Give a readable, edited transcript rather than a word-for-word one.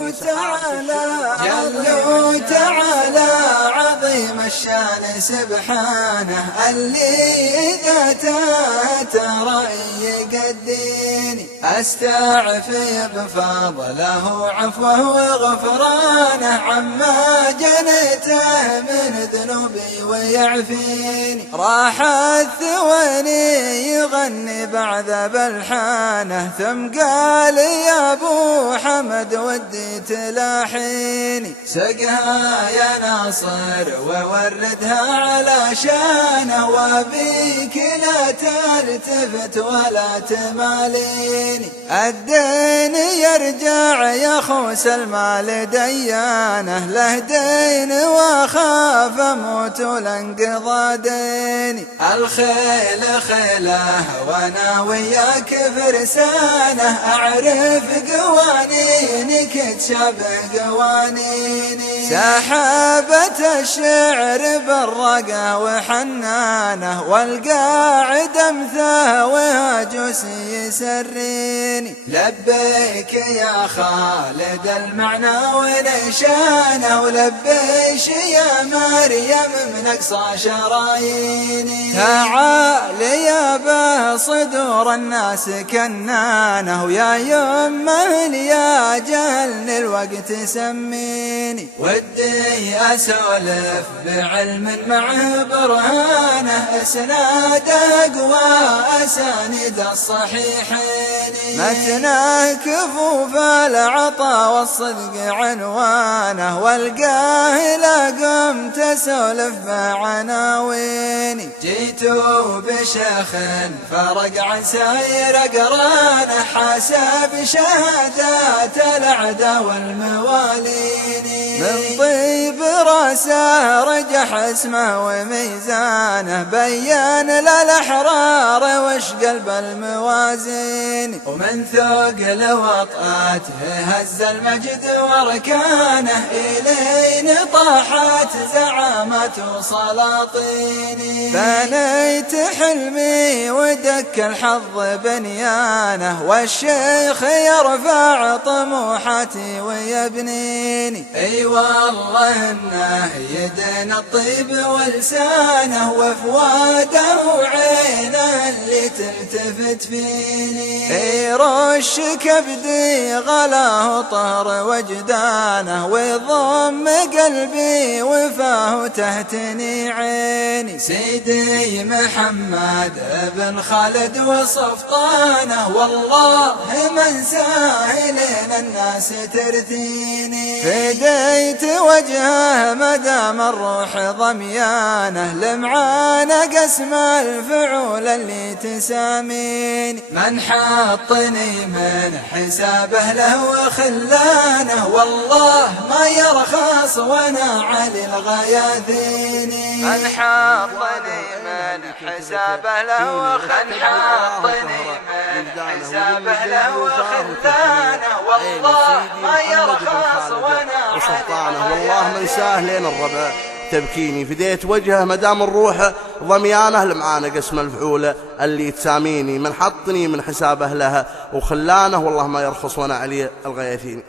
جل تعالى عظيم الشان سبحانه، اللي إذا ترى يقديني أستعفي بفضله عفوه وغفرانه، عما جنيته من ذنوبي ويعفيني. راح الثواني يغني بعد بلحانه، ثم قال يا أبو حمد ودي تلاحيني، سقها يا ناصر ووردها على شانه، وبيك لا تلتفت ولا تماليني. الدين يرجع يخوس المال ديانه، له دين واخاف اموت لانقضى ديني. الخيل خيله وانا وياك فرسانه، اعرف قوانينك تشابه قوانيني. سحابة الشعر بالرقا وحنانه، والقاعد امثاه وهاجسي يسريني. لبيك يا خالد المعنى ونشانه، ولبيش يا مريم من اقصى شراييني. تعال يا به صدور الناس كنانه، ويا يمه يا جهلني الوقت سميني. ودي اسولف بعلم مع برهانه، اسناد اقوى اسانيد الصحيحين. متنه كفوف العطا والصدق عنوانه، والقاه لقم تسولف بعناويني. جيتوا بشيخ فرق عن ساير قرانه، حسب شهادات الأعداء والموالين. من طيب راسه رجح اسمه وميزانه، بين للأحرار وش قلب الموازين. ومن ثقل وطأته هز المجد واركانه، إلين طاحت زعامة وسلاطيني. بنيت حلمي ودك الحظ بنيانه، والشيخ يرفع طموحاتي ويبنيني. اي والله انه يدنا الطيب ولسانه، وفواده وعينه اللي تلتفت فيني. اي رش كبدي غلاه طهر وجدانه، ويضم قلبي وفاه تهتني عيني. سيدي محمد بن خالد وصفطانه، والله من ساهلين الناس ترثيني. فديت وجهه مدام الروح ضميانه، لمعانه قسم الفعول اللي تساميني. من حطني من حسابه له وخلانه، والله ما يرخص وانا علي الغياثيني. من حطني من حسابه له وخلانه، حسابه له وخلانه، والله ما يرخص وانا وسلطانه. والله من ساهلين الربع تبكيني، فديت وجهه مدام الروح ضميانه، لمعانه قسم الفعول اللي تساميني. من حطني من حسابه لها وخلانه، والله ما يرخص وانا علي الغياثيني.